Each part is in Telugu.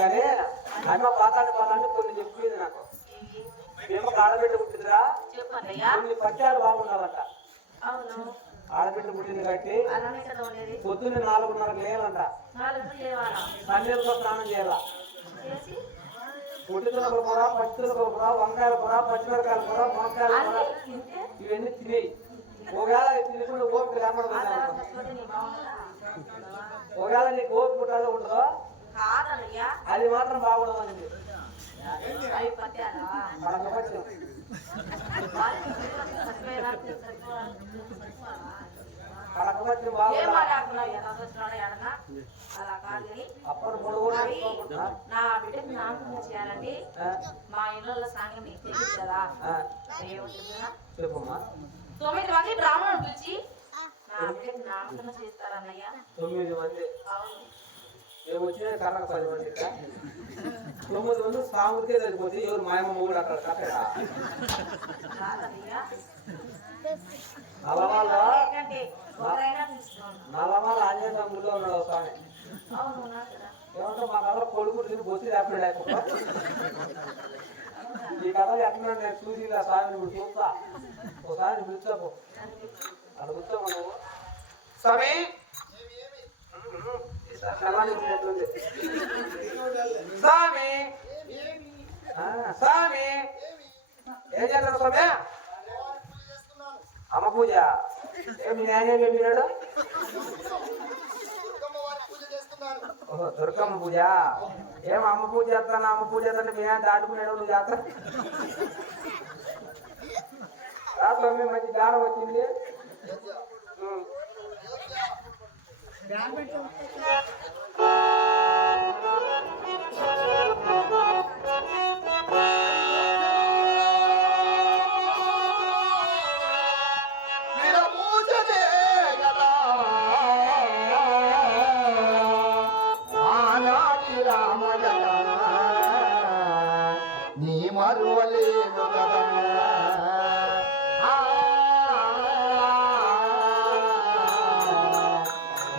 కానీ అమ్మ పాతాడుకోవాలని కొన్ని చెప్పింది నాకు. ఏమో ఆడబిడ్డ పుట్టిందిరా. కొన్ని పట్టాలు అవును. ఆడబిడ్డ పుట్టింది కాబట్టి పొద్దున్న నాలుగున్నరకు లేవాలంట. నాలుగు లేవాలా? పన్నెండులో స్నానం చేయాల? పుట్టితుల కూర పచ్చితుల కూర వంకాయల కూర పచ్చిమిరకాయల కూర మునక్కాయల కూర ఇవన్నీ తినేయి. ఒకవేళ తినకుండా ఓపిక లేకుండా చచ్చిపోతే నీ? ఒకవేళ నీకు ఓపిక ఉంటుందో అది మాత్రం బాగుండదు అవి పట్టాలా మనకు పట్టిన వాళ్ళు చచ్చిపోయేదాకా చచ్చిపోవాలా? చచ్చిపోవాలా? మనకు పట్టిన ఏం బాగుండదు మాట్లాడుతున్నావు? ఎలా వచ్చినాడో ఎడనా అలా కాదు కానీ అప్పుడు మూడు కూడా మరి తీసుకోకుండా నా బిడ్డకి నామకరణం చేయాలండి. మా ఇళ్ళల్లో సాంగం నీకు తెలియదు కదా. తొమ్మిది మంది బ్రాహ్మణులు పిలిచి నా బిడ్డకి నామకరణం చేస్తారన్నయ్య తొమ్మిది మంది. అవును. ఏమి వచ్చినాయి కర్రకు పది మంది. తొమ్మిది మంది సాముడికే సరిపోతే ఎవరు మాయమ్మ మొగుడు అక్కడ కట్టడా? ఆంజనేయ గుడిలో ఉన్నాడు స్వామి. ఏమంటే మా కథలో కొడుకు తిని బొత్తి లేకుండా లేకుండా ఈ కథలు ఎట్లా నేను చూసి స్వామిని చూస్తా. ఒకసారి అక్కడ కూర్చోము నువ్వు. స్వామి ఈసారి కళ్ళని చూసినట్టుంది. స్వామి ఆ, స్వామి ఏం చేస్తాడు స్వామి అమ్మ పూజ. ఏం మీ నాయన ఏం చెప్పినాడు ఓహో దుర్గమ్మ పూజ. ఏం అమ్మ పూజ చేస్తాను అమ్మ పూజ చేస్తాను మీ నాయన దాటుకున్నాడు నువ్వు చేస్తా రాత్రి మీ మంచి గానం వచ్చింది. ఉం.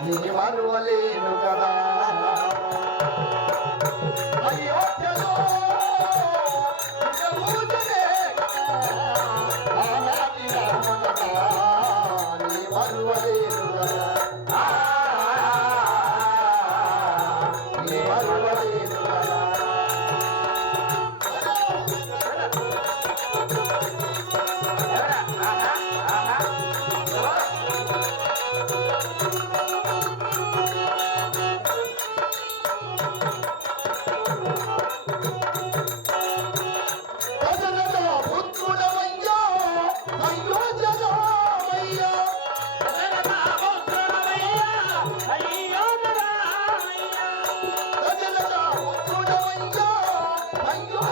నీ మరువలేను కదా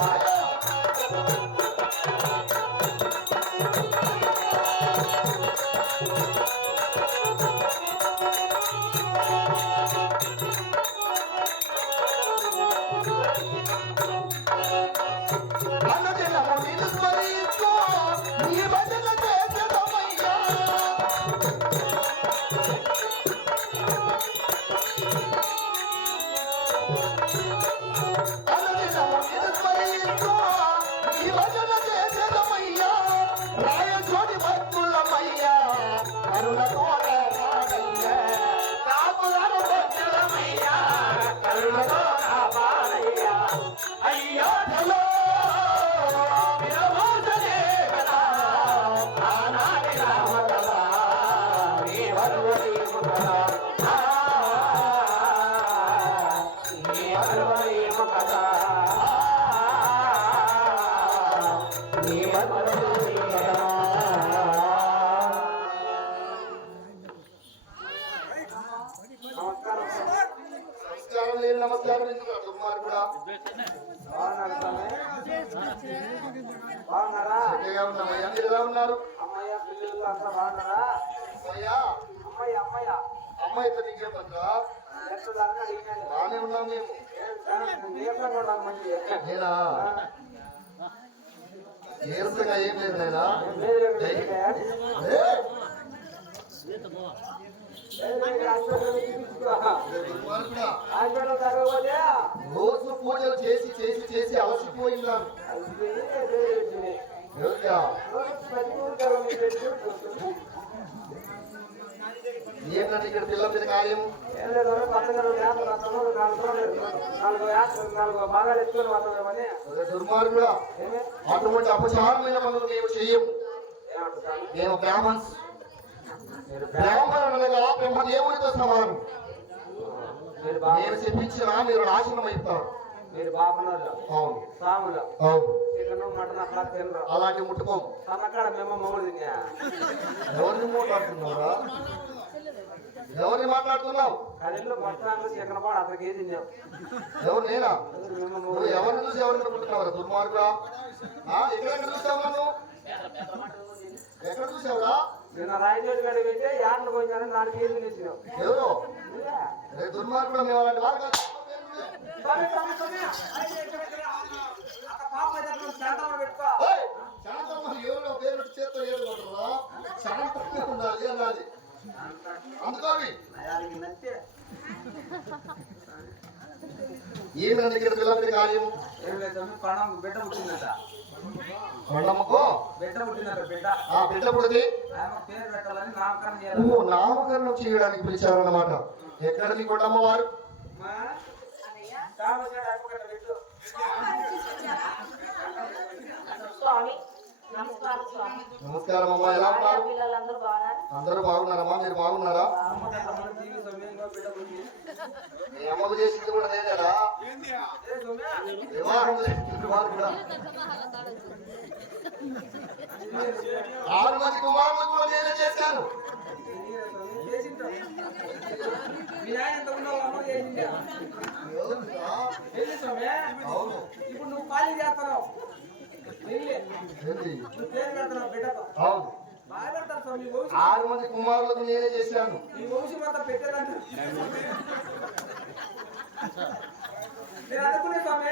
Thank you. ఉన్నారు అమ్మయ్య పిల్లలు అంతా బాగున్నారా అయ్యా అమ్మయ్య అమ్మయ్య అమ్మాయితో నీకేం నేనా? నీరసంగా ఏం లేదు నేనా? రోజు పూజలు చేసి చేసి చేసి అలసిపోయినాను. ఎవరికా? ఏంటంటే ఇక్కడ పిల్ల పిల్ల కార్యం ఒరే దుర్మార్గుడా అటువంటి అపచారమైన పనులు మేము చెయ్యము మేము బ్రాహ్మణ్స్ బ్రాహ్మణులుగా బ్రహ్మదేవునితో సమానం. నేను చెప్పించిన మీరు నాశనం అవుతారు మీరు బాపనోళ్ళు అవును. సాములు అవును. చికెన్ మటన్ అట్లా తినరు అలాంటి ముట్టుకోము. సన్నకాడ మేము మమ్మల్ని తిన్నా. ఎవరిని మాట్లాడుతున్నారా ఎవరిని మాట్లాడుతున్నావు? ఎవరు నేనా? నువ్వు ఎవరిని చూసి ఎవరిని పుట్టుకున్నావు దుర్మార్గుడా? ఎక్కడ చూసావు నన్ను ఎక్కడ చూసావురా? నిన్న రాయచోటి గడి పెట్టి యాట్లు కొంచెం నాలుగు కేజీలు ఇచ్చినాం ఎవరు? దుర్మార్గుడా మేము అలాంటి శాంతమ్మ ఎవరు పేరు చేత్తో ఏడు కొట్టరా శాంతంగా ఉండాలి అన్నది. అందుకోవి ఏమిటండి ఇక్కడ పిల్లలకి కార్యం ఏం లేదు స్వామి, పణం బిడ్డ పుట్టిందట. కొండమ్మకో? బిడ్డ పుట్టిందట బిడ్డ. ఆ బిడ్డ పుడితే? ఆమె పేరు పెట్టాలని నామకరణం చేయాలి. నామకరణం చేయడానికి పిలిచారన్నమాట. ఎక్కడ నీ కొండమ్మ వారు స్వామి నమస్కారం స్వామి. నమస్కారం అమ్మా ఎలా ఉన్నారు? అందరూ బాగున్నారమ్మా మీరు బాగున్నారా? మీ అమ్మకు చేసింది కూడా నేనేనా? వివాహం ఆరు మంది కుమారులు కూడా నేనే చేశాను. ఇప్పుడు నువ్వు ఖాళీ చేస్తున్నావు. అవును. ఆరు మంది కుమారులకు నేనే చేశాను. నేను అనుకునే స్వామి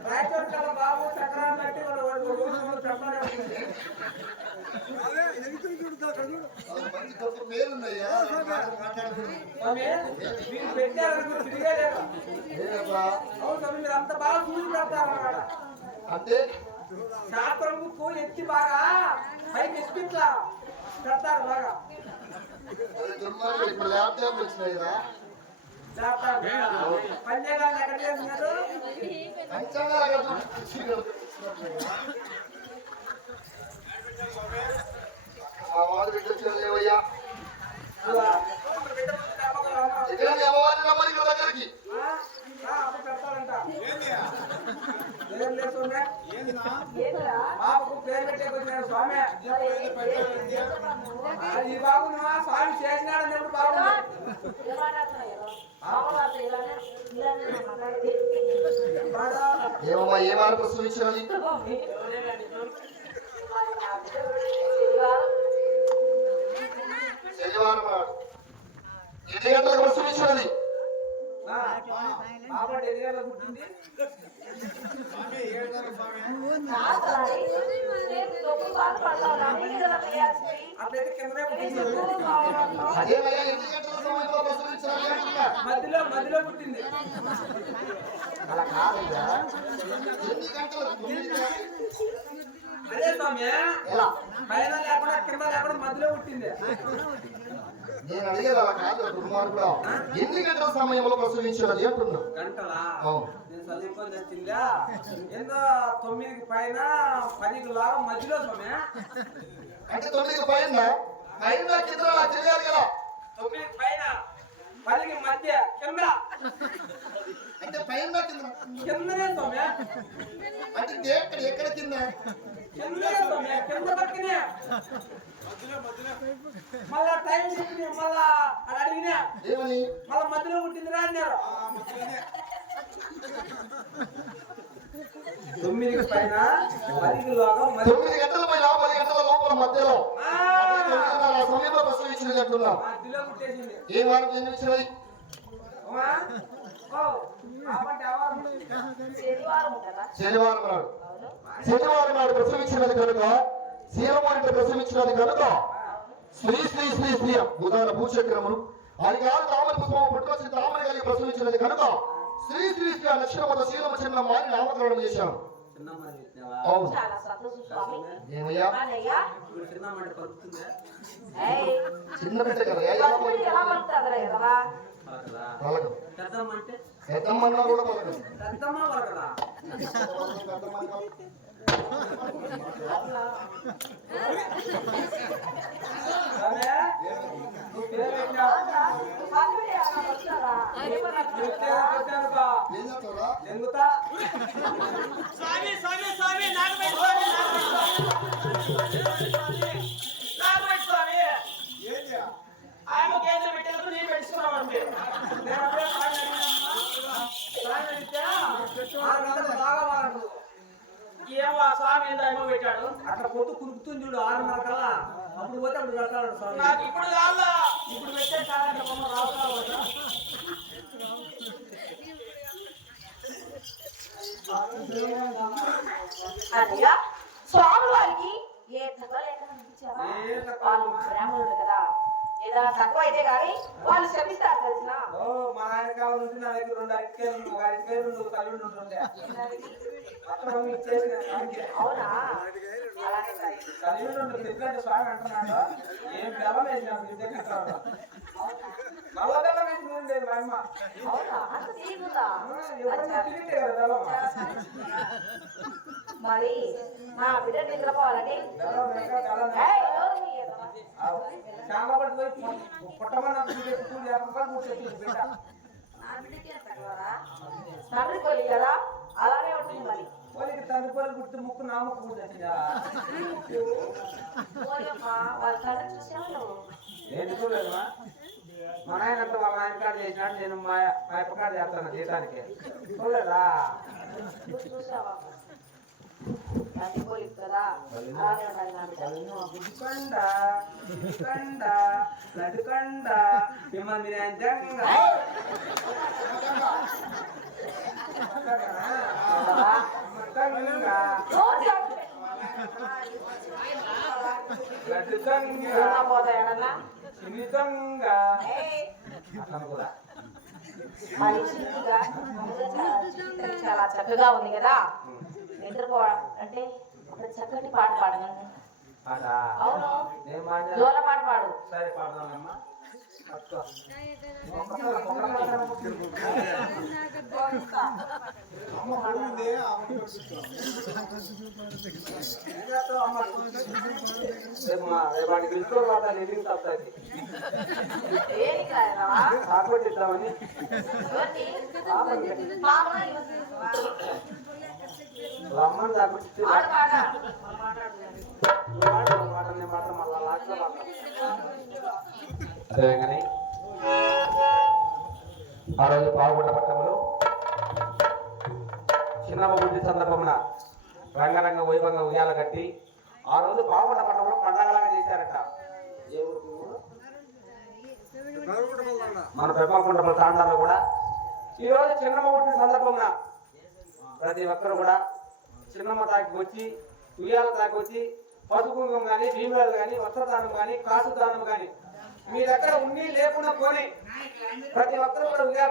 బాబు గొప్ప పేరుందయ్యా మాట్లాడుతుంది స్వామి మీరు పెట్టారనుకో తిరిగేలేదు ఏనబ్బా? అవును స్వామి మీరు అంత బాగా చూసి పెడతారన్నమాట అంటే? శాస్త్రం బుక్కు ఎత్తి బాగా పైకి ఎత్తిట్లా పెడతారు బాగా. ఇప్పుడు ల్యాప్టాప్ వచ్చినాయిరా? పంచగాళ్ళు లేవయ్యా అలా. బిడ్డ పుట్టిన అమ్మగారు అమ్మ. ఇక్కడ మీ అమ్మవారిని రమ్మని ఇక్కడ దగ్గరికి ఆ? ఆ, అమ్మ పెడతారంట ఏం లేదు స్వామి ఏంటరా బాబుకు పేరు పెట్టేకొచ్చినాడు స్వామి అది ఈ బాగున్నా స్వామి చేసినాడు అన్నప్పుడు బాగుంది వాడా? ఏమమ్మా ఏ మార్పు సూచించినది శనివారం ఎన్ని గంటలకు ప్రసవించినది మధ్యలో మధ్యలో పుట్టింది. అలా కాదయ్యా ఎన్ని? అదే స్వామి పైన లేకుండా కింద లేకుండా మధ్యలో పుట్టింది. నేను అడిగేది అలా కాదు దుర్మార్గుడా. ఎన్ని గంటల సమయంలో ప్రసవించాలి అంటున్నా గంటలా? నేను చదువుకొని వచ్చిందా? ఏందో తొమ్మిదికి పైన పదికి లాగా మధ్యలో స్వామి అంటే తొమ్మిదికి పైన? పైన కింద నాకు తెలియాలి కదా. తొమ్మిదికి పైన పదికి మధ్య కింద. అంటే పైన కింద? కిందనే స్వామి అంటే ఎక్కడ ఎక్కడ కింద? కింద పక్కనే. మళ్ళా టైం చెప్పి మళ్ళా అది అడిగినా ఏమని? మళ్ళా మధ్యలో పుట్టిందిరా అన్నారు. తొమ్మిదికి పైన పదికి లోగా మధ్య తొమ్మిది గంటల పైన పది గంటల లోపల మధ్యలో. సమయంలో అంటున్నా మధ్యలో పుట్టేసింది. ఏ వారం శనివారం నాడు. శనివారం నాడు ప్రసవించినది కనుక శీలమూరిట ప్రసవించినది కనుక స్త్రీ స్త్రీ స్త్రీ స్త్రీ ఉదాహరణ భూచక్రమును అది కాదు తామర పుష్పము పుట్టుకొచ్చి తామర కలిగి ప్రసవించినది కనుక స్త్రీ స్త్రీ స్త్రీ ఆ నక్షత్రము శీలము చిన్న మారి నామకరణం చేశాను చిన్న బిడ్డ కదా పలకదా. పెద్దమ్మన్నా కూడా పలకదు. పెద్దమ్మ స్వామి స్వామి స్వామి నాగమయ్య స్వామి నాగమయ్య స్వామి ఆయన కేంద్ర పెట్టేందుకు నేను పెట్టుకున్నామండి నేను అప్పుడే సాయం అడిగినమ్మా. సాయం అడిగితే ఆరు గంటలకు బాగా వాడు ఏమో ఎంత ఏమో పెట్టాడు. అట్లా పొద్దు కురుకుతుంది చూడు ఆరున్నర కల్లా అప్పుడు పోతే అప్పుడు కడతాడు స్వామి. నాకు ఇప్పుడు కావాలా? ఇప్పుడు పెట్టే కాలంటే బొమ్మ కదా అన్నయ్య స్వామి వారికి ఏ లేక ఏ తక్కువ వాళ్ళు బ్రాహ్మణుడు కదా. ఏదైనా తక్కువ అయితే కానీ వాళ్ళు శపిస్తారు తెలిసిన ఓ మా ఆయన కావాలంటే నా దగ్గర రెండు అరటికాయలు ఒక అరటికాయలు రెండు కళ్ళు ఉంటుండే. అవునా? అలాగే సరే. కలిగి రెండు ఎందుకంటే స్వామి అంటున్నాడు. ఏం బెల్లం వేసినాడు నీ దగ్గర కావాలి. నల్ల బెల్లం వేసి ఉండే మా అమ్మ అవునా? అంత తీరుందా? ఎప్పుడైనా తిరిగితే కదా బెల్లం మరి నా బిడ్డ నిద్రపోవాలని? బెల్లం లేక బెల్లం ఏయ్, ఎవరు మీ ఎదవ? చాలా పడి పోయి పుట్టమన్న పూజ యాభై రూపాయలు? తండ్రి కొలి కదా అలానే ఉంటుంది మరి. తండ్రి పోలి పుట్టి ముక్కు నా ముక్కు? ఏంటి చూడలేదుమా మా నాయన అంటే వాళ్ళ నాయన కాడ చేసినాడు నేను మా మా కాడ చేస్తాను జీతానికి. చూడలేదా? నువ్వు చూసావా తండ్రి కొలి కదా అలానే ఉండాలి నా బిడ్డ గుడికండ గుడికండ నడుకండ మిమ్మల్ని నేను జంగ ఎదవా? మతంగ నోరు జాగ్రత్త. లడ్డుకంగ ఉన్నా పోతా ఎడన్నా? సున్నితంగ ఏయ్, అతను కూడా మరి చిన్నగా, అమ్మగా చాలా చిత్రం చాలా చక్కగా ఉంది కదా నిద్రపోవడం అంటే ఒక చక్కటి పాట పాడగలను. అవును. జోల పాట పాడు. సరే పాడదామమ్మా. పోతా, లివింగ్ తప్పుతుంది. దేనికి రమ్మని తప్పించి మాత్రం ఆ రోజు పాల్గొండ పట్టణంలో చిన్నమ్మ బుద్ధి సందర్భమున రంగరంగ వైభవంగా ఉయ్యాల కట్టి ఆ రోజు పాల్గొండ పట్టణంలో పండగలాగా చేశారట. మన పెప్పకుంట తాండాలో కూడా. ఈ రోజు చిన్నమ్మ పుట్టిన సందర్భంగా ప్రతి ఒక్కరు కూడా చిన్నమ్మ తాకి వచ్చి ఉయ్యాల తాకి వచ్చి పసుపుంగం కానీ భీమరాలు కానీ వస్త్రదానం కానీ కాసు దానం కానీ మీ దగ్గర ఉండి లేకుండా పోనీ. ప్రతి ఒక్కరు కూడా ఉయ్యాల